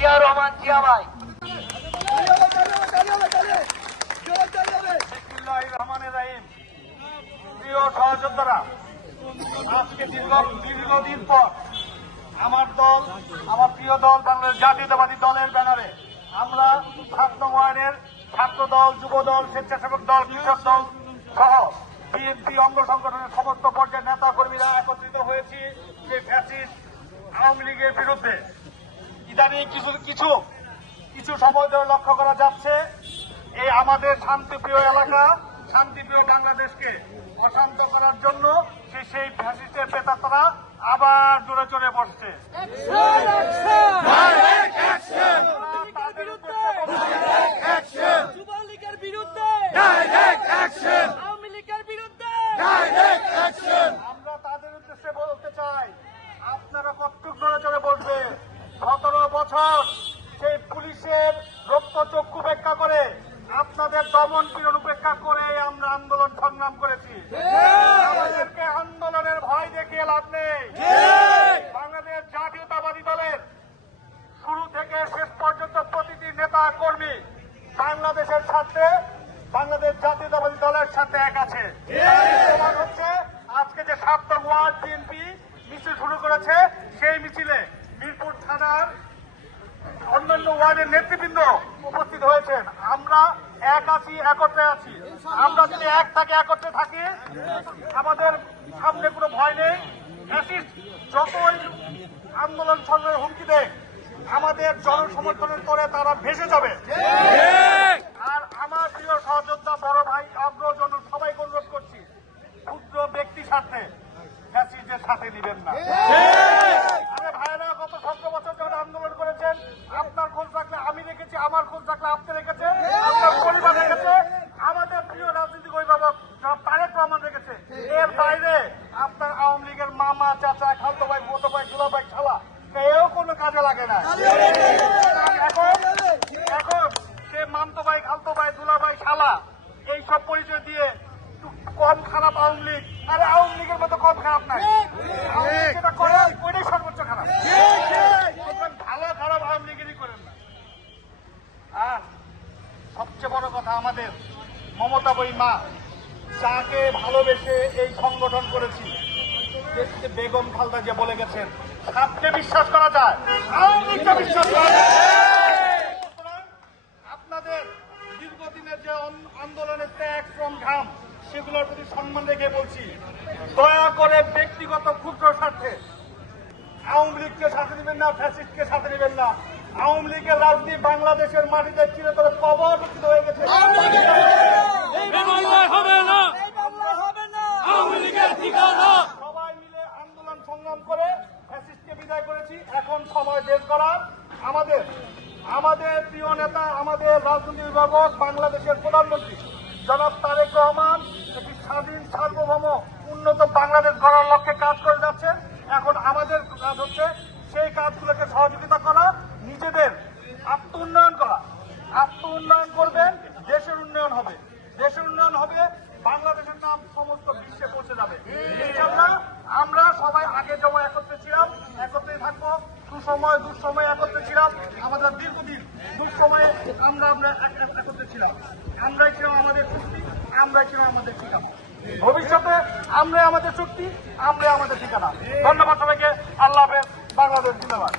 জিয়া রহমান জিয়া ভাই। প্রিয় সহযোদ্ধারা, আজকে দীর্ঘদিন পর আমার দল, আমার প্রিয় দল বাংলাদেশ জাতীয়তাবাদী দলের ব্যানারে আমরা ছাত্র ওয়ার্ডের ছাত্র দল, যুব দল, স্বেচ্ছাসেবক দল, কৃষক দল সহ বিএনপি অঙ্গ সংগঠনের সমস্ত পর্যায়ের নেতা কর্মীরা একত্রিত হয়েছি সেই ফ্যাসিস্ট আওয়ামী লীগের বিরুদ্ধে। ইদানিং কিছু সময় ধরে লক্ষ্য করা যাচ্ছে এই আমাদের শান্তিপ্রিয় এলাকা, শান্তিপ্রিয় বাংলাদেশকে অশান্ত করার জন্য সেই ফ্যাসিস্টের প্রেতাত্মারা আবার জোরে জোরে বসছে। যুবলীগের বিরুদ্ধে, আওয়ামী লীগের বিরুদ্ধে আমরা তাদের উদ্দেশ্যে বলতে চাই, আপনারা কতটুক জোরে জোরে বলবেন? 17 বছর সেই পুলিশের রক্তচক্ষু উপেক্ষা করে, আপনাদের দমন পীড়ন উপেক্ষা করে আমরা আন্দোলন সংগ্রাম করেছি। আমাদেরকে আন্দোলনের ভয় দেখিয়ে লাভ নেই। বাংলাদেশ জাতীয়তাবাদী দলের শুরু থেকে শেষ পর্যন্ত প্রতিটি নেতা কর্মী বাংলাদেশের সাথে, বাংলাদেশ জাতীয়তাবাদী দলের সাথে এক আছে। প্রমাণ হচ্ছে আজকে যে 7 নং ওয়ার্ড বিএনপি মিছিল শুরু করেছে, সেই মিছিলে মিরপুর থানার অন্যান্য ওয়ার্ডের নেতৃবৃন্দ উপস্থিত হয়েছেন। আমরা এক আছি, একত্রে আছি। আমরা যদি এক থাকি, একত্রে থাকি, আমাদের সামনে কোনো ভয় নেই। ফ্যাসিস্ট যতই আন্দোলন সংগ্রামের হুমকি দেয়, আমাদের জনসমর্থনের তরে তারা ভেসে যাবে। আর আমার প্রিয় সহযোদ্ধা, বড় ভাই, আগ্রহজন সবাইকে অনুরোধ করছি, ক্ষুদ্র ব্যক্তি স্বার্থে ফ্যাসিস্টের সাথে নিবেন না। আরে ভাইরা, গত 17 বছর ধরে আন্দোলন করেছেন। আপনার খোঁজ রাখলে আমি রেখেছি, আমার খোঁজ রাখলে আপনি রেখেছেন, আপনার পরিবার রেখেছে, আমাদের প্রিয় রাজনৈতিক অভিভাবক তারেক রহমান রেখেছে। এর বাইরে আপনার আওয়ামী লীগের মামা, চাচা, খালতো ভাই, বোতো ভাই, দুলা ভাই, খালা, কেউ কোনো কাজে লাগে না। এখন সে মামতো ভাই, খালতো ভাই, দুলা ভাই, খালা এইসব পরিচয় দিয়ে কম খারাপ আওয়ামী লীগ। আরে আওয়ামী লীগের মতো কম খারাপ নাই, আওয়ামী লীগ যেটা করে ওইটাই সর্বোচ্চ খারাপ। ভালো খারাপ আওয়ামী লীগেরই করেন না। আর সবচেয়ে বড় কথা, আমাদের মমতা বই মা, যাকে ভালোবেসে এই সংগঠন করেছি, বেগম খালদা যে বলে গেছেন, সাপকে বিশ্বাস করা যায়, আওয়ামী লীগকে বিশ্বাস করা যায়। আপনাদের দীর্ঘদিনের যে আন্দোলনের ত্যাগ, শ্রম, ঘাম, সেগুলোর প্রতি সম্মান রেখে বলছি, দয়া করে ব্যক্তিগত ক্ষুদ্র স্বার্থে আওয়ামী লীগকে সাথে নেবেন না, ফ্যাসিস্টকে সাথে নেবেন না। আওয়ামী লীগের রাজনীতি বাংলাদেশের মাটিতে চিরতরে কবর রচিত হয়ে গেছে। সবাই মিলে আন্দোলন সংগ্রাম করে ফ্যাসিস্টকে বিদায় করেছি। এখন সময় দেশ করার। আমাদের প্রিয় নেতা, আমাদের রাজনৈতিক অভিভাবক, বাংলাদেশের প্রধানমন্ত্রী জনাব তারেক রহমান একটি স্বাধীন, সার্বভৌম, উন্নত বাংলাদেশ গড়ার লক্ষ্যে কাজ করে যাচ্ছেন। এখন আমাদের কাজ হচ্ছে সেই কাজগুলোকে সহযোগিতা করা, নিজেদের আত্ম উন্নয়ন করা। আত্ম উন্নয়ন করবেন, দেশের উন্নয়ন হবে। দেশের উন্নয়ন হবে, বাংলাদেশের নাম সমস্ত বিশ্বে পৌঁছে যাবে। ইনশাআল্লাহ আমরা সবাই আগে যেমন একত্রে ছিলাম, একত্রেই থাকবো। সুসময়, দুঃসময় একত্রে ছিলাম। আমাদের দীর্ঘদিন দুঃসময়ে আমরা একত্রে ছিলাম। আমরাই ছিলাম আমাদের শক্তি, আমরাই ছিলাম আমাদের ঠিকানা। ভবিষ্যতে আমরা আমাদের শক্তি, আমরা আমাদের ঠিকানা। ধন্যবাদ সবাইকে। আল্লাহ হাফেজ। বাংলাদেশ জিন্দাবাদ।